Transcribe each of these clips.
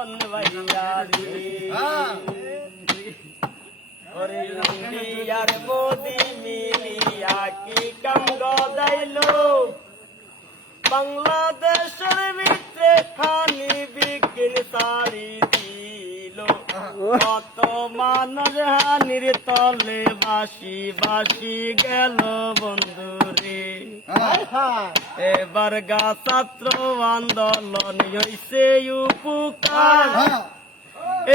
ভাইয়া রে ওরে ইন্ডিয়ার মোদি মিলিয়া কি কাম গদাইলো বাংলাদেশের ভিতরে খানি বিজ্ঞান সারি দিল কত মানুষ হানির তলে বাসি বাসি গেল বন্ধুরে এবার গা ছাত্র আন্দোলন হইছে উপকার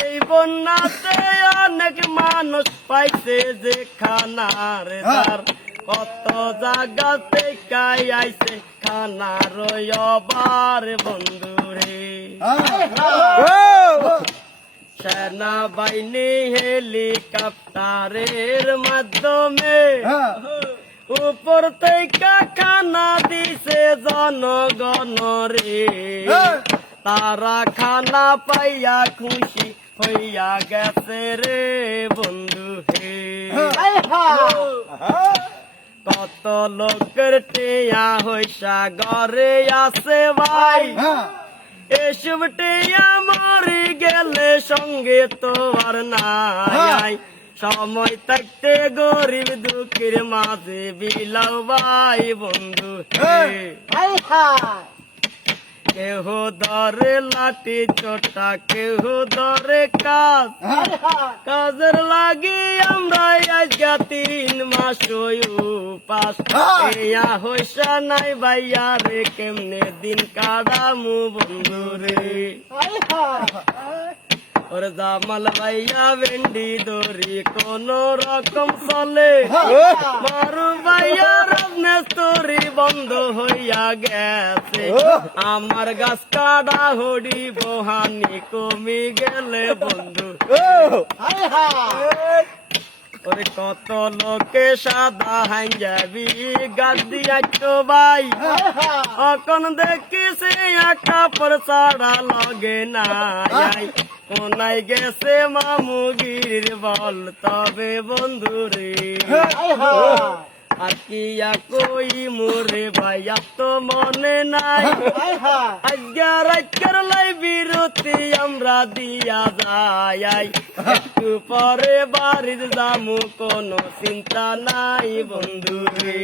এই বন্যাতে অনেক মানুষ পাইছে যে খানার দার কত জায়গাতে কাই আইছে খানার অবার বন্ধুরে সেনাবাহিনী হেলিকপ্টারের মাধ্যমে উপর থেকে খানা দিছে জনগণ রে তারা খানা পাইয়া খুশি হইয়া গেছে রে বন্ধু হে কত লোকের টিয়া হইসা ঘরে আছে ভাই এসব টিয়া মরে গেলে সঙ্গে তো আর নাই সময় থাকতে গরিব দুঃখের মাঝে বিলাও ভাই বন্ধু কেহ ধরে লাঠি চোটা কেহ ধরে কাজ কাজের লাগি আমরা আজকে 3 মাস উপাস ইয়া হইসা নাই ভাইয়া রে কেমনে দিন কাটামু বন্ধু রে ওরে জামাল ভাইয়া ভেন্ডি দড়ি কোন রকম চলে মারু ভাইয়া রাজনেস্তরি বন্ধ হইয়া গেছে আমার গাছ কাটা হড়ি বহানি কমি গেলে বন্ধু ওরে কত লোকে সাদা হাই যাবি গাছ দিয়াছো ভাই এখন দেখিস একটা প্রচারা লগে নাই কোনাই গেছে মামুগির বল তবে বন্ধু রে আর কিয়া কই মোরে ভাইয়া তো মনে নাই আজকের লাই বিরতি আমরা দিয়া যাই একটু পরে বাড়ির যামু কোনো চিন্তা নাই বন্ধু রে